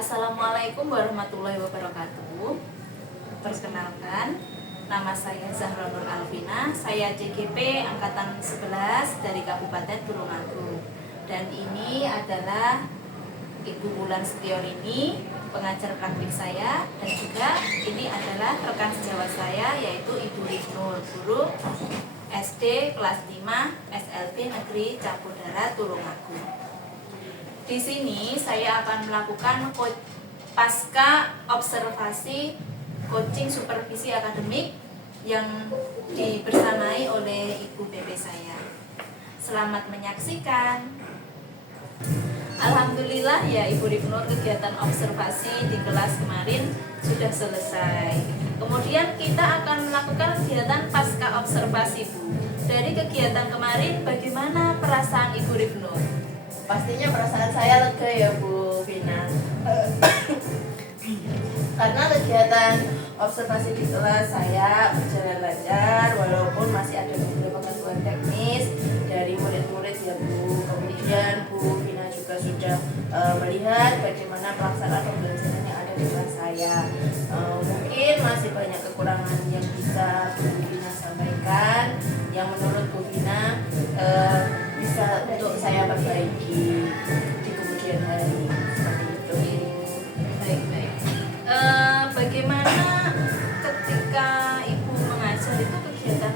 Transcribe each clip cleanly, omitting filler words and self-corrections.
Assalamualaikum warahmatullahi wabarakatuh. Perkenalkan, nama saya Zahra Nur Alvina. Saya CGP Angkatan 11 dari Kabupaten Tulungagung. Dan ini adalah Ibu Wulan Setiorini, pengajar praktik saya. Dan juga ini adalah rekan sejawat saya, yaitu Ibu Risnur, guru SD kelas 5 SLB Negeri Capodara Tulungagung. Di sini saya akan melakukan pasca observasi coaching supervisi akademik yang dibersamai oleh Ibu PP saya. Selamat menyaksikan. Alhamdulillah ya Ibu Risnur, kegiatan observasi di kelas kemarin sudah selesai. Kemudian kita akan melakukan kegiatan pasca observasi Bu. Dari kegiatan kemarin bagaimana perasaan Ibu Risnur? Pastinya perasaan saya lega ya Bu Vina. Karena kegiatan observasi di kelas saya berjalan lancar, walaupun masih ada beberapa gangguan teknis dari murid-murid ya Bu. Kemudian Bu Vina juga sudah melihat bagaimana pelaksanaan pembelajaran yang ada di kelas saya. Mungkin masih banyak kekurangan yang bisa Bu Vina sampaikan, yang menurut Bu Vina bisa untuk saya perbaiki di kemudian hari, seperti itu. Baik. Bagaimana ketika Ibu mengajar itu kegiatan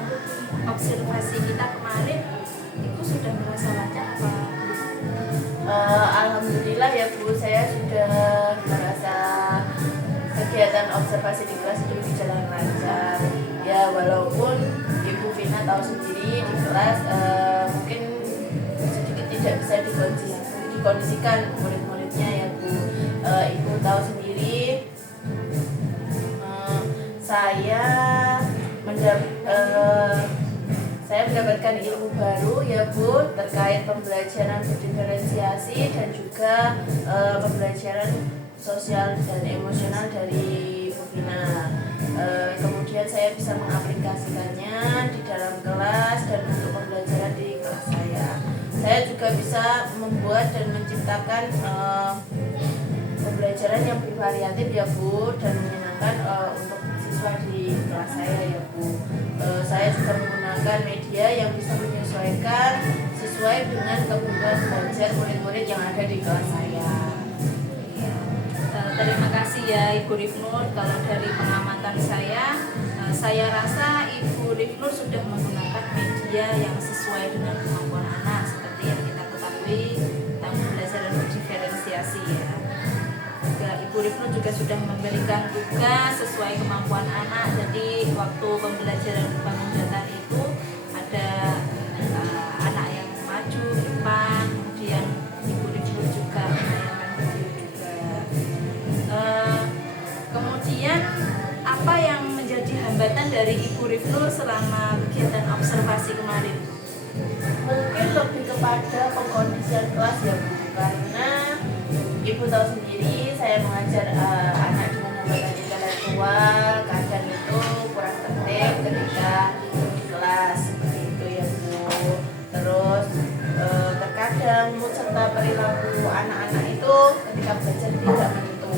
observasi kita kemarin, Ibu sudah merasa lancar apa? Alhamdulillah ya Bu, saya sudah merasa kegiatan observasi di kelas itu berjalan lancar. Ya walaupun Ibu Vina tahu sendiri di kelas mungkin tidak bisa dikondisikan murid-muridnya ya Bu. Ibu tahu sendiri saya mendapatkan ilmu baru ya Bu, terkait pembelajaran berdiferensiasi dan juga pembelajaran sosial dan emosional dari Bu Vina. Kemudian saya bisa mengaplikasikannya di dalam kelas dan untuk pembelajaran di kelas saya. Saya juga bisa membuat dan menciptakan pembelajaran yang bervariatif ya Bu, dan menyenangkan untuk siswa di kelas saya ya Bu. Saya juga menggunakan media yang bisa menyesuaikan sesuai dengan kebutuhan belajar murid-murid yang ada di kelas saya. Terima kasih ya Ibu Risnur. Kalau dari pengamatan saya rasa Ibu Risnur sudah menggunakan media yang sesuai dengan kemampuan anak, seperti yang kita ketahui tentang pembelajaran berdiferensiasi ya. Juga Ibu Risnur juga sudah memberikan tugas sesuai kemampuan anak. Jadi waktu pembelajaran bangun datar itu ada anak yang maju ke depan, kemudian Ibu Risnur juga menayangkan video juga. Kemudian apa yang menjadi hambatan dari Ibu Risnur selama kegiatan observasi kemarin? Mungkin lebih kepada pengkondisian kelas ya Bu, karena Ibu tahu sendiri saya mengajar anak dengan hambatan intelektual, kadang itu kurang tertib ketika di kelas, seperti itu ya Bu. Terus terkadang mood serta perilaku anak-anak itu ketika belajar tidak menentu.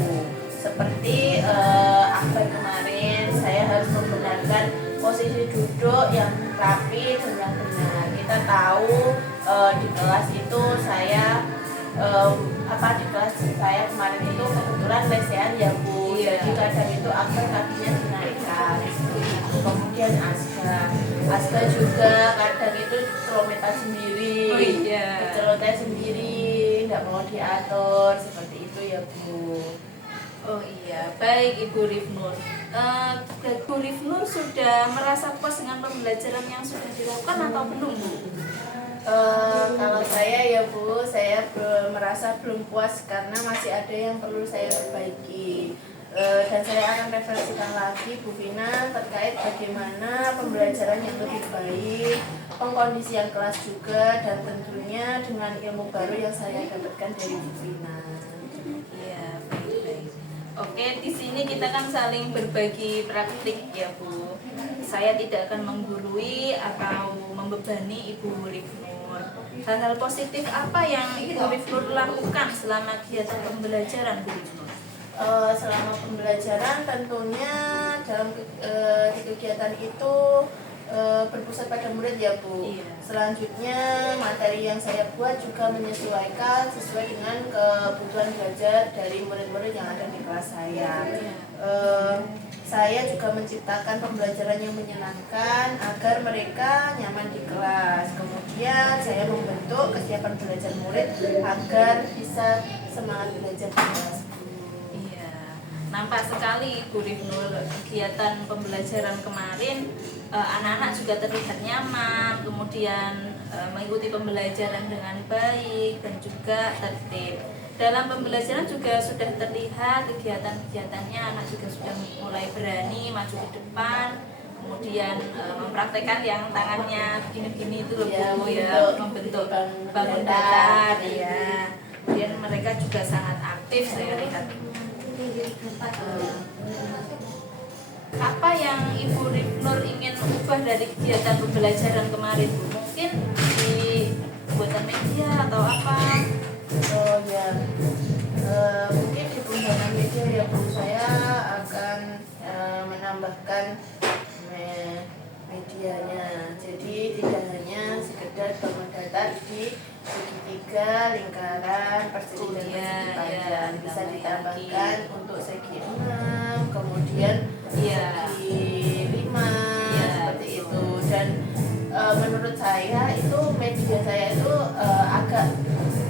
Seperti akhir kemarin saya harus membenarkan posisi duduk yang rapi dan yang benar. Kita tahu di kelas itu saya di kelas saya kemarin itu kebetulan lesehan ya Bu. Jadi kadang itu akhir kakinya dinaikkan seperti itu. Kemudian Aska juga kadang itu celometan sendiri, celoteh sendiri, tidak mau diatur, seperti itu ya Bu. Oh iya, baik Ibu Risnur. Ibu Risnur sudah merasa puas dengan pembelajaran yang sudah dilakukan atau belum Bu? Kalau saya ya Bu, saya merasa belum puas karena masih ada yang perlu saya perbaiki. Dan saya akan refleksikan lagi Bu Vina terkait bagaimana pembelajaran yang lebih baik, pengkondisian kelas juga, dan tentunya dengan ilmu baru yang saya dapatkan dari Bu Vina. Iya, baik. Oke, di sini kita kan saling berbagi praktik ya Bu. Saya tidak akan menggurui atau membebani Ibu Risnur. Hal-hal positif apa yang Ibu Rifnur lakukan selama kegiatan pembelajaran, Bu Rifnur? Selama pembelajaran tentunya di kegiatan itu berpusat pada murid ya Bu. Iya. Selanjutnya materi yang saya buat juga menyesuaikan sesuai dengan kebutuhan belajar dari murid-murid yang ada di kelas saya. Saya juga menciptakan pembelajaran yang menyenangkan agar mereka nyaman di kelas. Kemudian saya membentuk kesiapan belajar murid agar bisa semangat belajar di kelas. Iya, nampak sekali Bu Rifnur kegiatan pembelajaran kemarin, anak-anak juga terlihat nyaman, kemudian mengikuti pembelajaran dengan baik dan juga tertib. Dalam pembelajaran juga sudah terlihat kegiatan-kegiatannya, anak juga sudah mulai berani maju ke depan, kemudian mempraktekkan yang tangannya begini-begini itu loh Ya, Bu, ya, membentuk bangun datar, ya. Kemudian mereka juga sangat aktif saya lihat. Apa yang Ibu Rifnur ingin ubah dari kegiatan pembelajaran kemarin, Bu? Mungkin di buatan media atau apa? Oh ya, mungkin di pembuatan media ya Bu, saya akan menambahkan medianya. Jadi tidak hanya sekedar bangun datar di segitiga, lingkaran, persegi dan persegi panjang, bisa ditambahkan untuk segi 6, kemudian segi 5, seperti itu. Dan menurut saya itu media saya itu agak,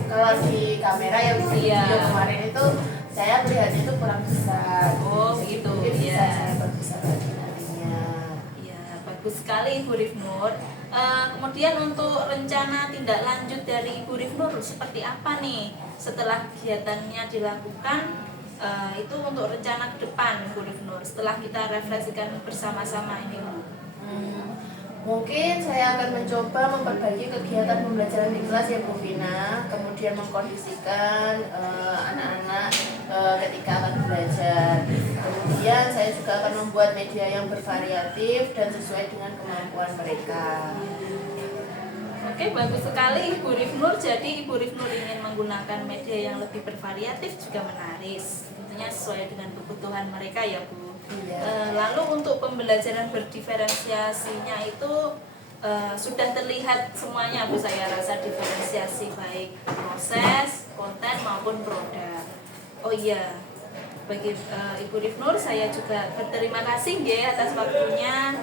kalau di kamera yang video kemarin itu saya melihatnya itu kurang besar. Oh gitu, mungkin bisa ya. saya perbesar lagi nantinya. Ya, bagus sekali Ibu Rifnur. Kemudian untuk rencana tindak lanjut dari Ibu Rifnur seperti apa nih setelah kegiatannya dilakukan? Itu untuk rencana ke depan Bu Rifnur setelah kita refleksikan bersama-sama ini Bu. Mungkin saya akan mencoba memperbaiki kegiatan pembelajaran di kelas ya Bu Vina, kemudian mengkondisikan anak-anak ketika akan belajar. Kemudian saya juga akan membuat media yang bervariatif dan sesuai dengan kemampuan mereka. Oke, bagus sekali Ibu Rifnur. Jadi Ibu Rifnur ingin menggunakan media yang lebih bervariatif juga menarik, tentunya sesuai dengan kebutuhan mereka ya Bu. Iya. Lalu untuk pembelajaran berdiferensiasinya itu sudah terlihat semuanya Bu, saya rasa diferensiasi baik proses, konten maupun produk. Oh iya, bagi Ibu Rifnur saya juga berterima kasih ya atas waktunya.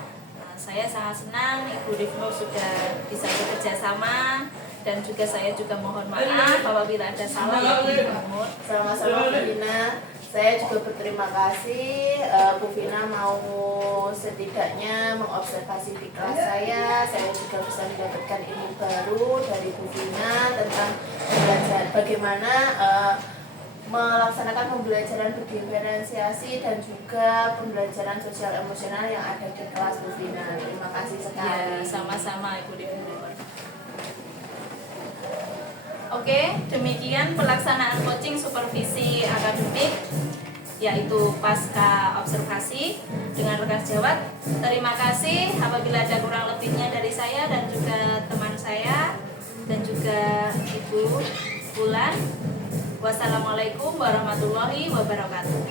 Saya sangat senang Ibu Rifnur sudah bisa bekerja sama, dan juga saya juga mohon maaf apabila ada salah ya Bu Rifnur. Sama-sama Bu Vina. Saya juga berterima kasih Bu Vina mau setidaknya mengobservasi di kelas saya. Saya juga bisa mendapatkan ilmu baru dari Bu Vina tentang belajar bagaimana melaksanakan pembelajaran berdiferensiasi dan juga pembelajaran sosial emosional yang ada di kelas Bu Vina. Terima kasih sekali. Ya, sama-sama Ibu Rifnur. Oke, demikian pelaksanaan coaching supervisi akademik, yaitu pasca observasi dengan rekan sejawat. Terima kasih. Apabila ada kurang lebihnya dari saya dan juga teman saya dan juga Ibu Bulan, wassalamualaikum warahmatullahi wabarakatuh.